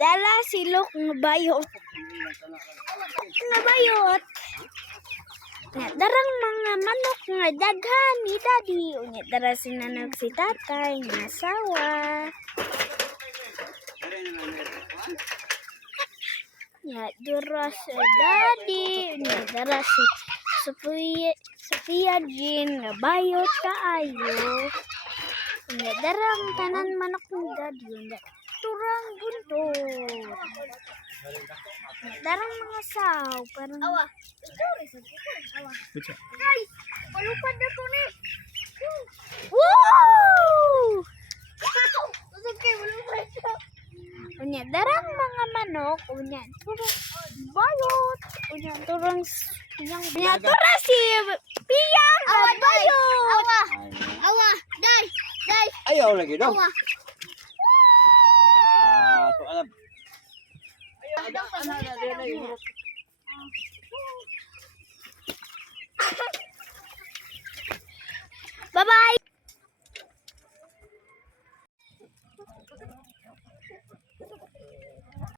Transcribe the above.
Dala silok nga bayot. Nga bayot. Nga darang mga manok nga daghan ni daddy. Unya dara sinanog si tatay nga asawa. Nya dara si daddy. Unya dara si Sophia Jean nga bayot kaayo. Unya darang tanan manok ni daddy. Unya turang buntot. Darang mga saw, parang... Awa, awa. Ay, palupad na to ni. Woo! Unya, darang mga manok, unya, turang bayot, unya, turang, unya, turang si Piyang, bayot. Awa, awa, day, Ayaw lagi daw. awa. To alam. Ana na dili. Bye-bye.